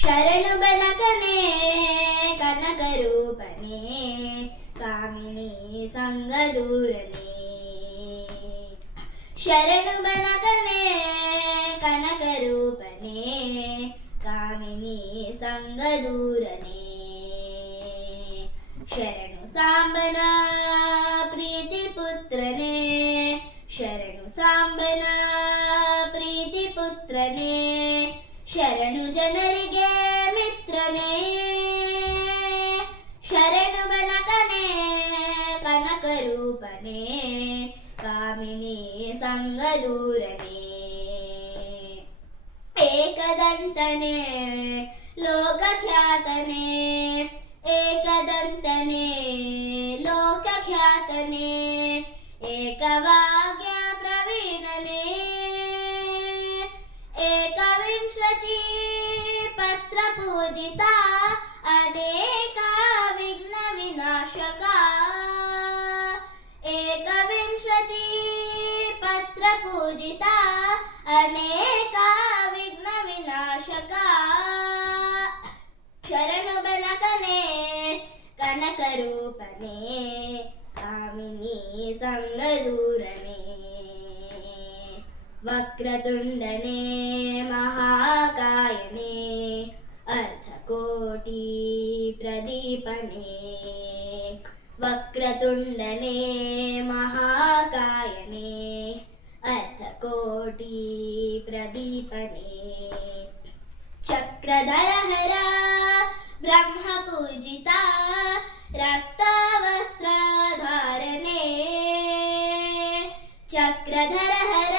ಶರಣು ಬೆನಕನೆ ಕನಕರೂಪನೆ ಕಾಮಿನಿ ಸಂಗದೂರನೆ. ಶರಣು ಬೆನಕನೆ ಕನಕರೂಪನೆ ಕಾಮಿನಿ ಸಂಗದೂರನೆ. ಶರಣು ಸಾಂಬನ ಪ್ರೀತಿ ಪುತ್ರನೇ ಶರಣು ಸಾಂಬನ ಪ್ರೀತಿ ಪುತ್ರನೇ. ಶರಣು ಜನರಿಗೆ ಮಿತ್ರನೇ ಶರಣು ಬೆನಕನೆ ಕನಕರೂಪನೆ ಕಾಮಿನಿ ಸಂಗದೂರನೆ. ಏಕದಂತನೆ ಲೋಕಖ್ಯಾತನೆ ಏಕದಂತನೆ ಲೋಕಖ್ಯಾತನೆ. ಏಕವಾಗ್ಯ ಪ್ರವೀಣನೆ ಏಕವಿಂಶತಿ ಪತ್ರ ಪೂಜಿತ ಅನೇಕ ವಿಘ್ನ ವಿನಾಶಕ. ಏಕವಿಂಶತಿ ಪತ್ರ ಪೂಜಿತ ಅನೇಕ ವಿಘ್ನ ವಿನಾಶಕ. ಶರಣು ಬೆನಕನೆ ಕನಕರೂಪನೆ ಕಾಮಿನಿ ಸಂಗದೂರನೆ. ವಕ್ರತುಂಡನೆ ಮಹಾಕಾಯನೆ ಅರ್ಧಕೋಟಿ ಪ್ರದೀಪನೆ. ವಕ್ರತುಂಡನೆ ಮಹಾಕಾಯನೆ ಅರ್ಧಕೋಟಿ ಪ್ರದೀಪನೆ. ಚಕ್ರಧರಹರ ಬ್ರಹ್ಮ ಪೂಜಿತ ರಕ್ತವಸ್ತ್ರಧಾರನೆ. ಚಕ್ರಧರಹರ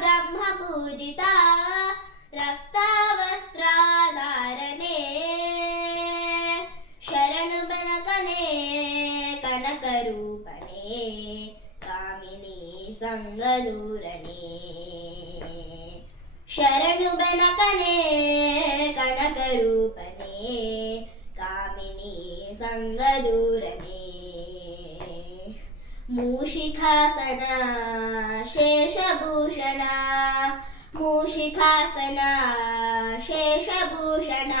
ಬ್ರಹ್ಮ ಪೂಜಿತ ರಕ್ತವಸ್ತ್ರಧಾರನೆ. ಶರಣು ಬೆನಕನೆ ಕನಕರೂಪನೆ ಕಾಮಿನಿ ಸಂಗದೂರನೆ. ಶರಣು ಬೆನಕನೆ ಕನಕರೂಪನೆ ಕಾಮಿನಿ ಸಂಗದೂರನೆ. ಮೂಷಿಕಾಸನ ಶೇಷಭೂಷಣ ಮೂಷಿಕಾಸನ ಶೇಷಭೂಷಣ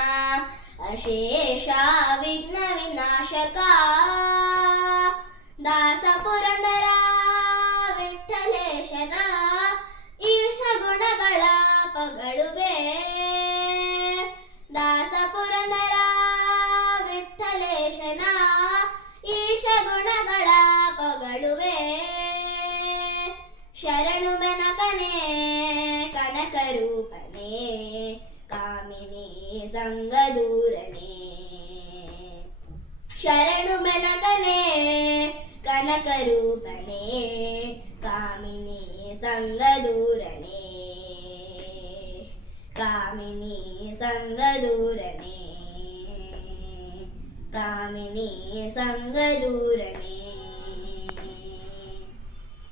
ಅಶೇಷ ವಿಘ್ನ ವಿನಾಶಕ. ದಾಸ ಪುರಂದರ ವಿಠ್ಠಲೇಶನ ಈಶ ಗುಣಗಳ ಪಗಳುವೆ. ದಾಸ ಪುರಂದರ ವಿಠ್ಠಲೇಶನ ಈಶ ಗುಣಗಳ ಪಗಳುವೆ. ಶರಣು ಬೆನಕನೆ ಕನಕರೂಪನೆ ಕಾಮಿನಿ ಸಂಗದೂರನೆ. ಶರಣು ಬೆನಕನೆ ಕನಕರೂಪನೆ ಕಾಮಿನಿ ಸಂಗದೂರನೆ. ಕಾಮಿನಿ ಸಂಗದೂರನೆ ಕಾಮಿನಿ ಸಂಗದೂರನೆ.